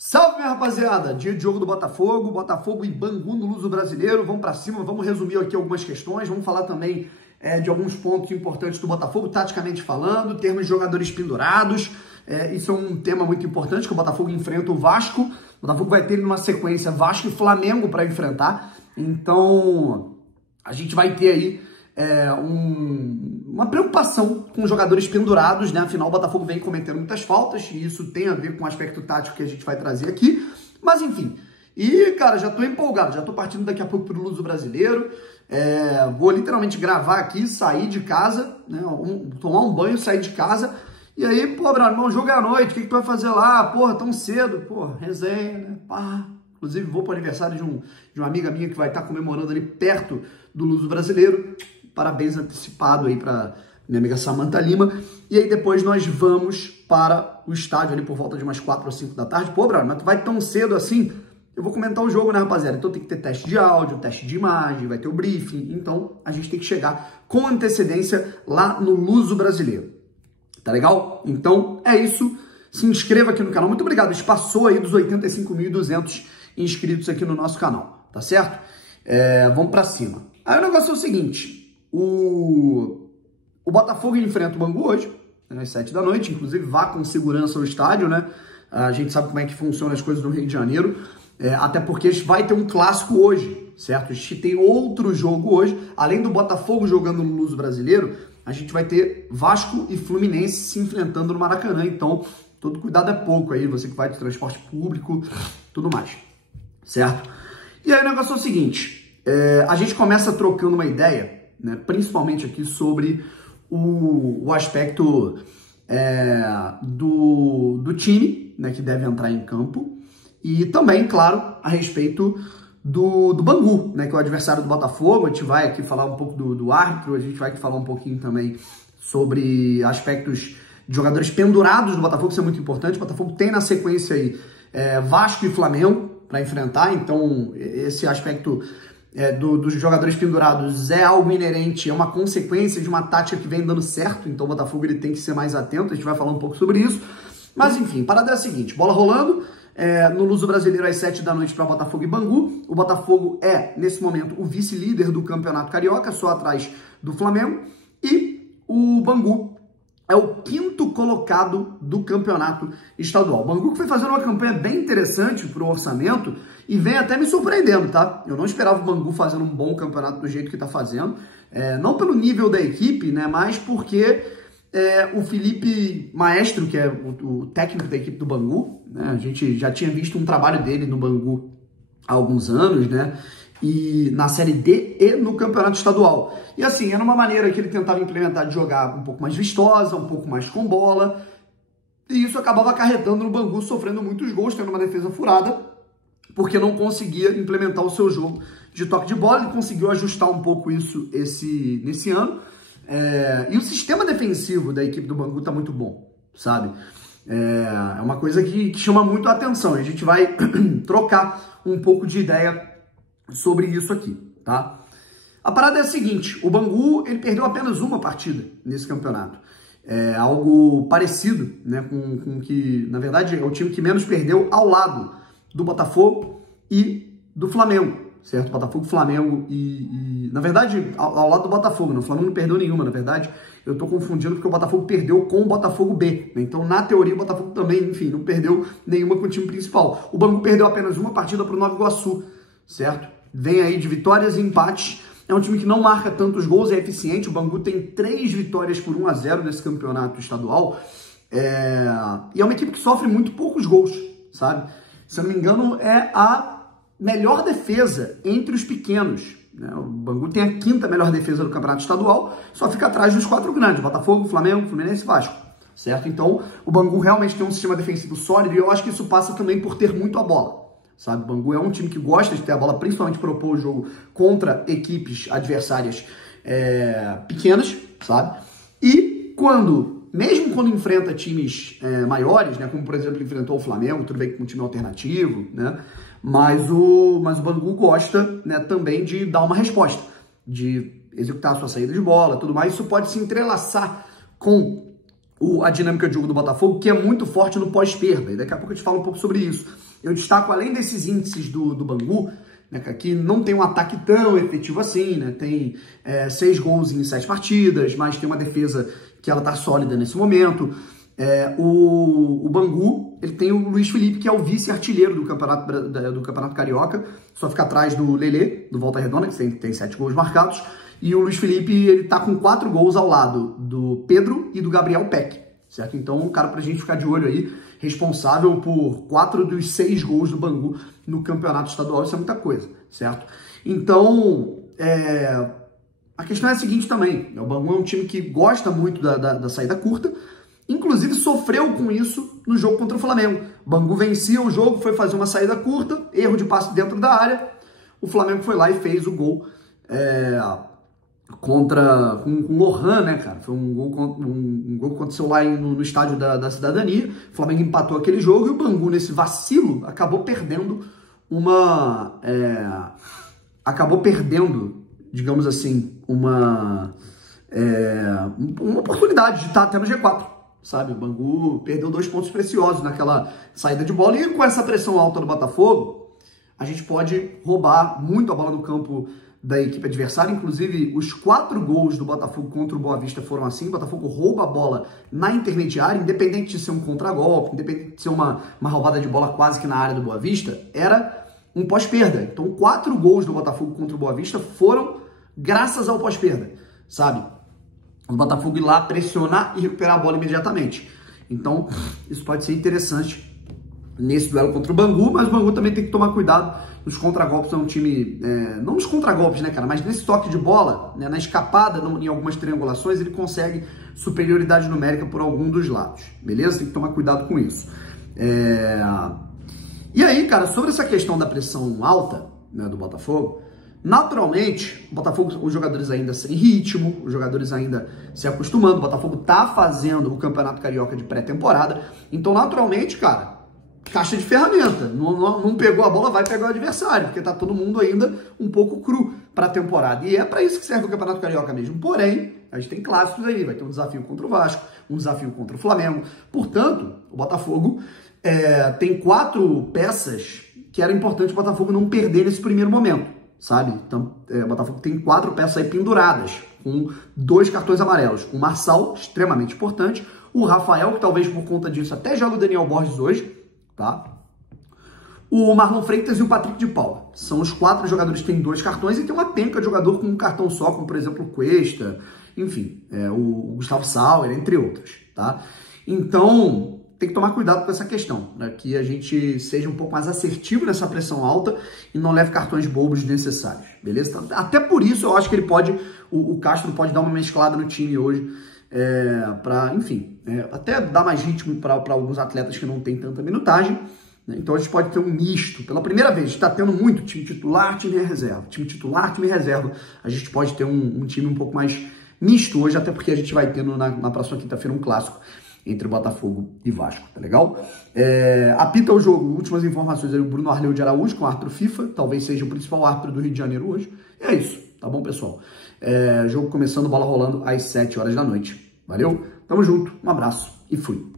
Salve, minha rapaziada! Dia de jogo do Botafogo, Botafogo e Bangu no Luso Brasileiro. Vamos pra cima, vamos resumir aqui algumas questões, vamos falar também de alguns pontos importantes do Botafogo, taticamente falando, termos de jogadores pendurados. Isso é um tema muito importante, que o Botafogo enfrenta o Vasco. O Botafogo vai ter numa sequência Vasco e Flamengo para enfrentar. Então, a gente vai ter aí uma preocupação com os jogadores pendurados, né? Afinal, o Botafogo vem cometendo muitas faltas e isso tem a ver com o aspecto tático que a gente vai trazer aqui. Mas, enfim. E, cara, já tô empolgado, já tô partindo daqui a pouco pro Luso Brasileiro. Vou literalmente gravar aqui, sair de casa, né? Tomar um banho, sair de casa. E aí, pô, meu irmão, jogo é à noite, o que tu vai fazer lá? Porra, tão cedo, pô, resenha, né? Pá. Inclusive, vou pro aniversário de uma amiga minha que vai estar comemorando ali perto do Luso Brasileiro. Parabéns antecipado aí pra minha amiga Samantha Lima. E aí depois nós vamos para o estádio ali por volta de umas 4 ou 5 da tarde. Pô, brother, mas tu vai tão cedo assim? Eu vou comentar o jogo, né, rapaziada? Então tem que ter teste de áudio, teste de imagem, vai ter o briefing. Então a gente tem que chegar com antecedência lá no Luso Brasileiro. Tá legal? Então é isso. Se inscreva aqui no canal. Muito obrigado. A gente passou aí dos 85.200 inscritos aqui no nosso canal. Tá certo? Vamos pra cima. Aí o negócio é o seguinte. O Botafogo enfrenta o Bangu hoje, às 7 da noite, inclusive vá com segurança ao estádio, né? A gente sabe como é que funcionam as coisas no Rio de Janeiro, até porque a gente vai ter um clássico hoje, certo? A gente tem outro jogo hoje, além do Botafogo jogando no Luso Brasileiro, a gente vai ter Vasco e Fluminense se enfrentando no Maracanã, então todo cuidado é pouco aí, você que vai de transporte público, tudo mais, certo? E aí o negócio é o seguinte, a gente começa trocando uma ideia, né, principalmente aqui sobre o aspecto do time, né, que deve entrar em campo, e também, claro, a respeito do Bangu, né, que é o adversário do Botafogo. A gente vai aqui falar um pouco do árbitro, a gente vai aqui falar um pouquinho também sobre aspectos de jogadores pendurados do Botafogo, isso é muito importante. O Botafogo tem na sequência aí Vasco e Flamengo para enfrentar, então esse aspecto dos jogadores pendurados é algo inerente, é uma consequência de uma tática que vem dando certo, então o Botafogo ele tem que ser mais atento, a gente vai falar um pouco sobre isso, mas enfim, a parada é a seguinte, bola rolando, no Luso Brasileiro às 7 da noite para Botafogo e Bangu. O Botafogo é, nesse momento, o vice-líder do Campeonato Carioca, só atrás do Flamengo, e o Bangu é o 5º colocado do campeonato estadual. O Bangu que foi fazendo uma campanha bem interessante para o orçamento e vem até me surpreendendo, tá? Eu não esperava o Bangu fazendo um bom campeonato do jeito que está fazendo. Não pelo nível da equipe, né? Mas porque o Felipe Maestro, que é o técnico da equipe do Bangu, né? A gente já tinha visto um trabalho dele no Bangu há alguns anos, né? E na Série D e no Campeonato Estadual. E assim, era uma maneira que ele tentava implementar de jogar um pouco mais vistosa, um pouco mais com bola, e isso acabava acarretando no Bangu sofrendo muitos gols, tendo uma defesa furada, porque não conseguia implementar o seu jogo de toque de bola. Ele conseguiu ajustar um pouco isso nesse ano, e o sistema defensivo da equipe do Bangu tá muito bom, sabe? É uma coisa que chama muito a atenção, e a gente vai trocar um pouco de ideia sobre isso aqui, tá? A parada é a seguinte, o Bangu, ele perdeu apenas uma partida nesse campeonato. É algo parecido, né, com que, na verdade, é o time que menos perdeu ao lado do Botafogo e do Flamengo, certo? Botafogo, Flamengo na verdade, ao lado do Botafogo, né? O Flamengo não perdeu nenhuma, na verdade. Eu tô confundindo porque o Botafogo perdeu com o Botafogo B, né? Então, na teoria, o Botafogo também, enfim, não perdeu nenhuma com o time principal. O Bangu perdeu apenas uma partida para o Nova Iguaçu, certo? Vem aí de vitórias e empates. É um time que não marca tantos gols, é eficiente. O Bangu tem 3 vitórias por 1-0 nesse campeonato estadual. E é uma equipe que sofre muito poucos gols, sabe? Se eu não me engano, é a melhor defesa entre os pequenos, né? O Bangu tem a 5ª melhor defesa do campeonato estadual, só fica atrás dos 4 grandes, Botafogo, Flamengo, Fluminense e Vasco, certo? Então, o Bangu realmente tem um sistema defensivo sólido e eu acho que isso passa também por ter muito a bola. Sabe, o Bangu é um time que gosta de ter a bola, principalmente propor o jogo contra equipes adversárias pequenas, sabe? E mesmo quando enfrenta times maiores, né, como por exemplo enfrentou o Flamengo, tudo bem com um time alternativo, né? Mas o Bangu gosta, né, também de dar uma resposta, de executar a sua saída de bola, tudo mais. Isso pode se entrelaçar com a dinâmica de jogo do Botafogo, que é muito forte no pós-perda, e daqui a pouco eu te falo um pouco sobre isso. Eu destaco, além desses índices do Bangu, né, que não tem um ataque tão efetivo assim, né, tem 6 gols em 7 partidas, mas tem uma defesa que ela tá sólida nesse momento. O Bangu, ele tem o Luiz Felipe, que é o vice-artilheiro do Campeonato Carioca, só fica atrás do Lelê, do Volta Redonda, que tem 7 gols marcados, e o Luiz Felipe, ele tá com 4 gols ao lado do Pedro e do Gabriel Peck, certo? Então, um cara pra gente ficar de olho aí, responsável por 4 dos 6 gols do Bangu no campeonato estadual, isso é muita coisa, certo? Então, a questão é a seguinte também, o Bangu é um time que gosta muito da saída curta, inclusive sofreu com isso no jogo contra o Flamengo. O Bangu vencia o jogo, foi fazer uma saída curta, erro de passe dentro da área, o Flamengo foi lá e fez o gol com o Lohan, né, cara? Foi um gol que aconteceu lá no estádio da Cidadania. O Flamengo empatou aquele jogo e o Bangu, nesse vacilo, acabou perdendo digamos assim, uma oportunidade de estar até no G4, sabe? O Bangu perdeu 2 pontos preciosos naquela saída de bola, e com essa pressão alta do Botafogo, a gente pode roubar muito a bola do campo da equipe adversária. Inclusive, os 4 gols do Botafogo contra o Boa Vista foram assim. O Botafogo rouba a bola na intermediária, independente de ser um contragolpe, independente de ser uma roubada de bola quase que na área do Boa Vista, era um pós-perda. Então, 4 gols do Botafogo contra o Boa Vista foram graças ao pós-perda, sabe? O Botafogo ir lá pressionar e recuperar a bola imediatamente. Então, isso pode ser interessante nesse duelo contra o Bangu, mas o Bangu também tem que tomar cuidado nos contragolpes. É um time, não nos contragolpes, né, cara, mas nesse toque de bola, né, na escapada, em algumas triangulações, ele consegue superioridade numérica por algum dos lados, beleza? Tem que tomar cuidado com isso. E aí, cara, sobre essa questão da pressão alta, né, do Botafogo, naturalmente, o Botafogo, os jogadores ainda sem ritmo, os jogadores ainda se acostumando, o Botafogo tá fazendo o Campeonato Carioca de pré-temporada, então naturalmente, cara, caixa de ferramenta, não pegou a bola, vai pegar o adversário, porque tá todo mundo ainda um pouco cru para a temporada, e é para isso que serve o Campeonato Carioca mesmo. Porém, a gente tem clássicos aí, vai ter um desafio contra o Vasco, um desafio contra o Flamengo, portanto, o Botafogo tem 4 peças que era importante o Botafogo não perder nesse primeiro momento, sabe? Então, o Botafogo tem 4 peças aí penduradas, com 2 cartões amarelos, o Marçal, extremamente importante, o Rafael, que talvez por conta disso até joga o Daniel Borges hoje, tá? O Marlon Freitas e o Patrick de Paula. São os 4 jogadores que têm 2 cartões, e tem uma penca de jogador com um cartão só, como por exemplo o Cuesta, enfim, o Gustavo Sauer, entre outros, tá? Então, tem que tomar cuidado com essa questão, né? Que a gente seja um pouco mais assertivo nessa pressão alta e não leve cartões bobos desnecessários, beleza? Até por isso eu acho que o Castro pode dar uma mesclada no time hoje, para, enfim, até dar mais ritmo para alguns atletas que não tem tanta minutagem, né? Então a gente pode ter um misto. Pela primeira vez, a gente está tendo muito time titular, time reserva. Time titular, time reserva. A gente pode ter um time um pouco mais misto hoje, até porque a gente vai tendo na próxima quinta-feira um clássico entre Botafogo e Vasco, tá legal? Apita o jogo, últimas informações aí, o Bruno Arleu de Araújo, com árbitro FIFA, talvez seja o principal árbitro do Rio de Janeiro hoje. E é isso, tá bom, pessoal? Jogo começando, bola rolando às 7 horas da noite. Valeu? Tamo junto, um abraço e fui.